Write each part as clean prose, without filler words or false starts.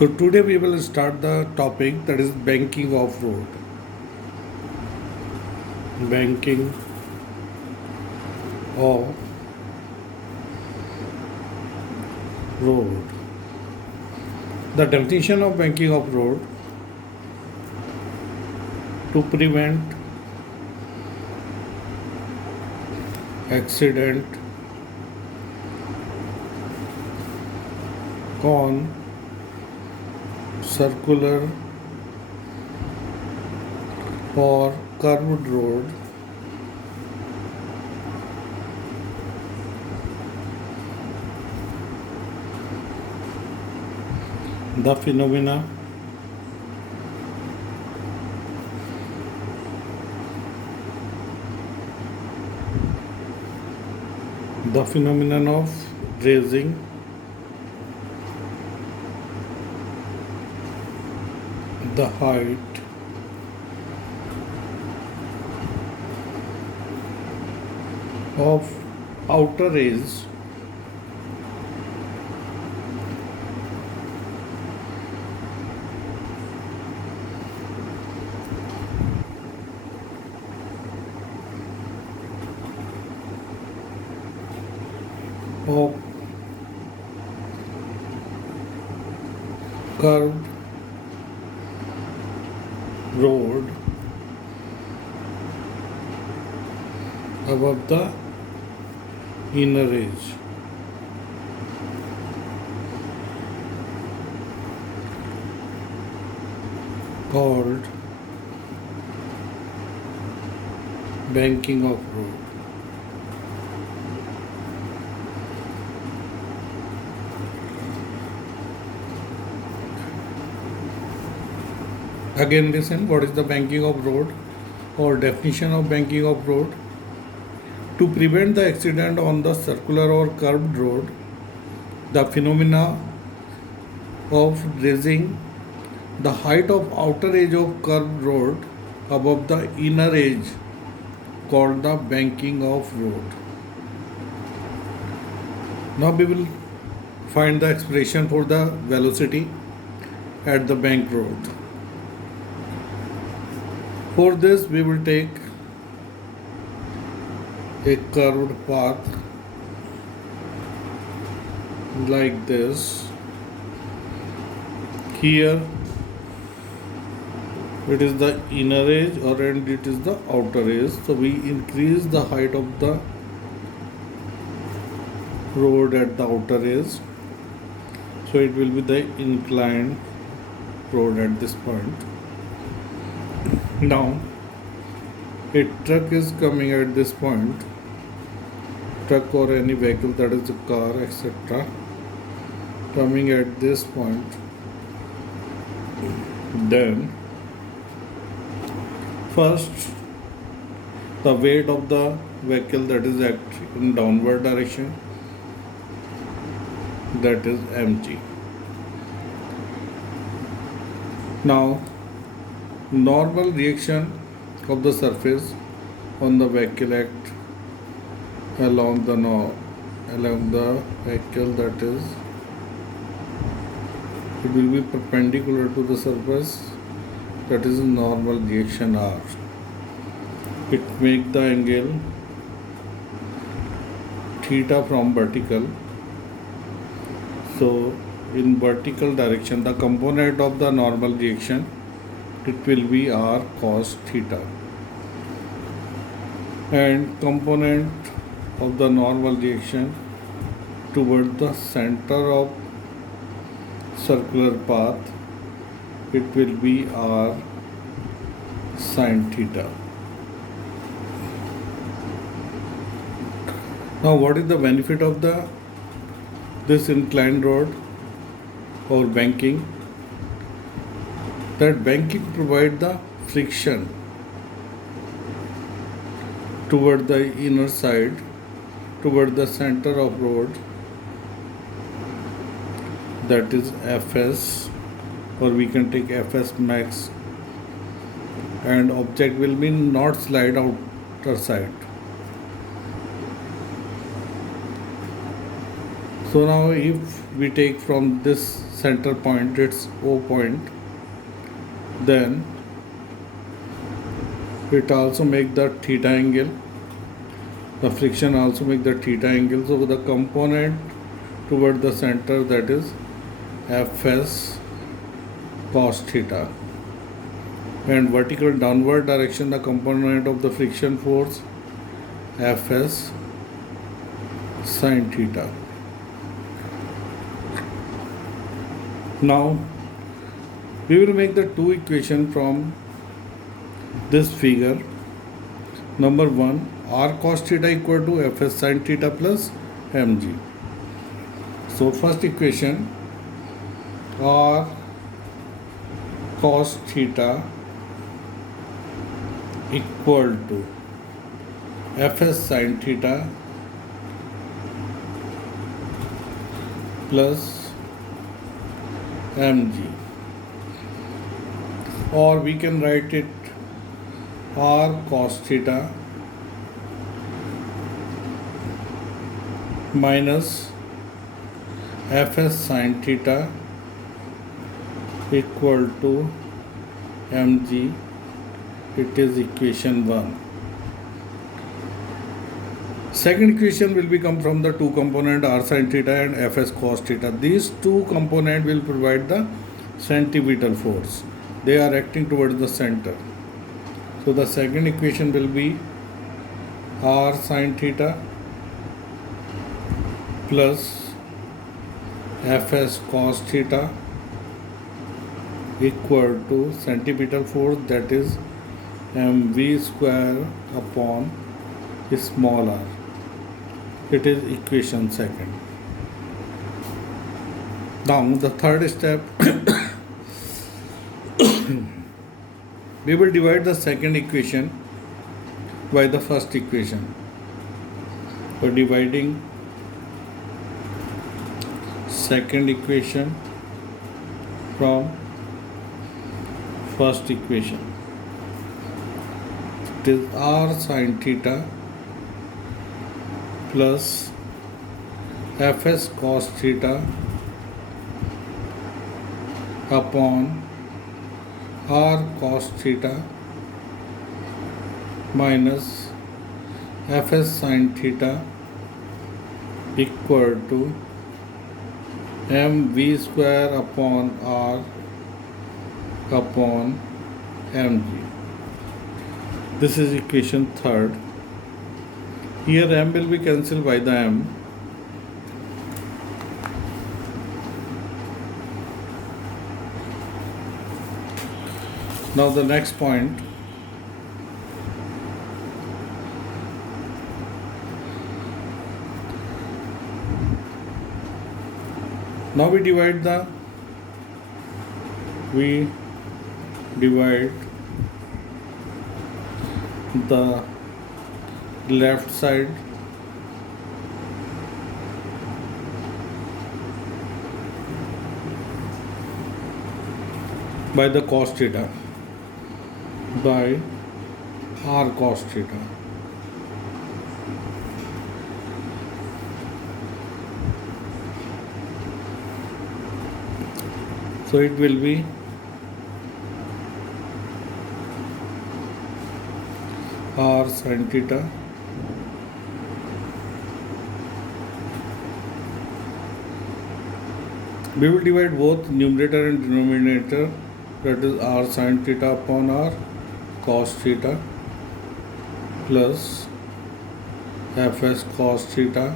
So today we will start the topic that is banking of road. Banking of road. The definition of banking of road: to prevent accident on circular or curved road the phenomenon of raising the height of outer edge of curved road above the inner edge. Called banking of road. Again listen, what is the banking of road or definition of banking of road? To prevent the accident on the circular or curved road, the phenomena of raising the height of outer edge of curved road above the inner edge called the banking of road. Now we will find the expression for the velocity at the bank road. For this we will take a curved path like this. Here it is the inner edge and it is the outer edge. So we increase the height of the road at the outer edge. So it will be the inclined road at this point. Now a truck is coming at this point, truck or any vehicle, that is a car, etc., coming at this point. Then first the weight of the vehicle that is acting in downward direction, that is mg. Now normal reaction of the surface on the vehicle act along the vehicle, that is it will be perpendicular to the surface, that is normal reaction R. It make the angle theta from vertical. So in vertical direction the component of the normal reaction, it will be R cos theta, and component of the normal reaction toward the center of circular path, it will be R sin theta. Now what is the benefit of this inclined road or banking? That banking provide the friction toward the inner side, toward the center of road, that is Fs, or we can take Fs max, and object will be not slide outer side. So now if we take from this center point, its O point, then it also make the theta angle. The friction also make the theta angle. So the component toward the center, that is Fs cos theta, and vertical downward direction, the component of the friction force Fs sin theta. Now we will make the two equation from this figure. Number 1, r cos theta equal to Fs sin theta plus mg. So first equation, r cos theta equal to Fs sin theta plus mg, or we can write it r cos theta minus Fs sin theta equal to mg. It is equation 1. Second equation will become from the two component r sin theta and Fs cos theta. These two component will provide the centripetal force. They are acting towards the center. So the second equation will be r sin theta plus Fs cos theta equal to centripetal force, that is mv square upon small r. It is equation 2. Now the third step, we will divide the second equation by the first equation. For dividing second equation from first equation, it is r sin theta plus Fs cos theta upon r cos theta minus Fs sin theta equal to mv square upon r upon mg. This is equation 3. Here m will be cancelled by the m. Now the next point, now we divide the left side by the cos theta by r cos theta. So it will be r sin theta we will divide both numerator and denominator, that is r sin theta upon r cos theta plus Fs cos theta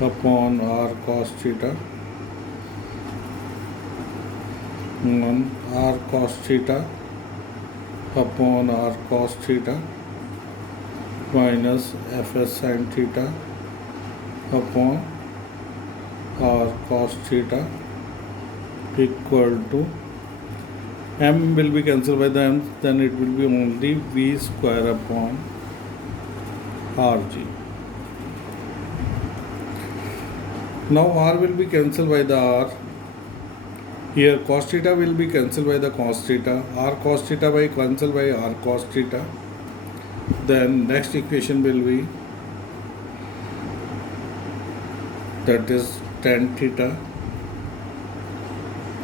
upon r cos theta on r cos theta upon r cos theta minus Fs sin theta upon r cos theta equal to m will be cancelled by the m, then it will be only v square upon rg. Now r will be cancelled by the r. Here cos theta will be cancelled by the cos theta, r cos theta by cancelled by r cos theta. Then next equation will be, that is tan theta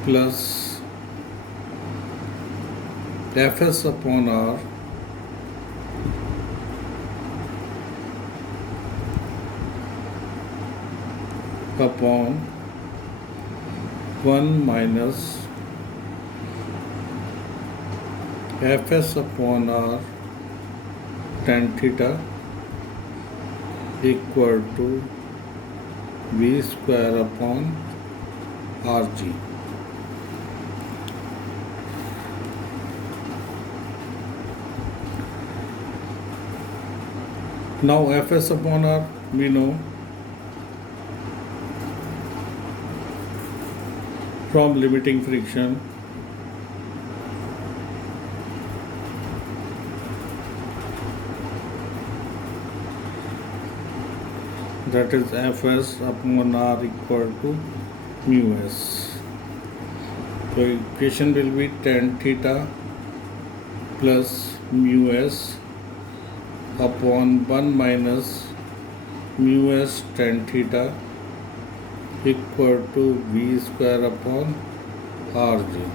plus Fs upon R upon 1 minus Fs upon R tan theta equal to V square upon Rg. Now Fs upon R we know from limiting friction that is Fs upon R equal to mu s. So equation will be tan theta plus mu s upon 1 minus mu s tan theta equal to V square upon Rg.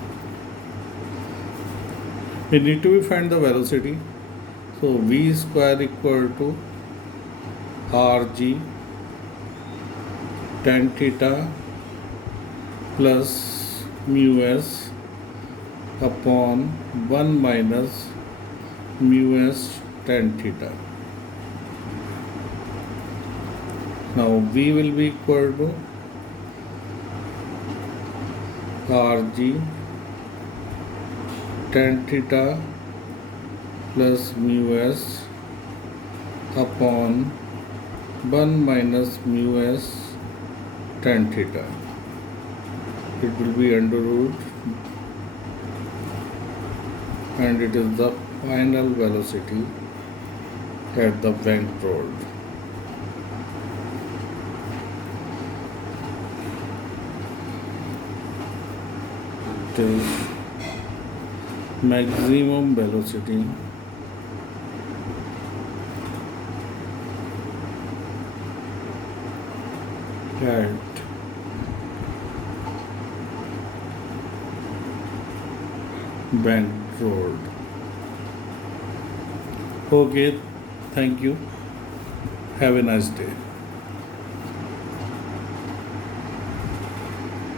We need to find the velocity. So V square equal to Rg tan theta plus mu s upon 1 minus mu s tan theta. Now V will be equal to Rg tan theta plus mu s upon 1 minus mu s tan theta. It will be under root and it is the final velocity at the bent road. It is maximum velocity at bent road. Okay, thank you. Have a nice day.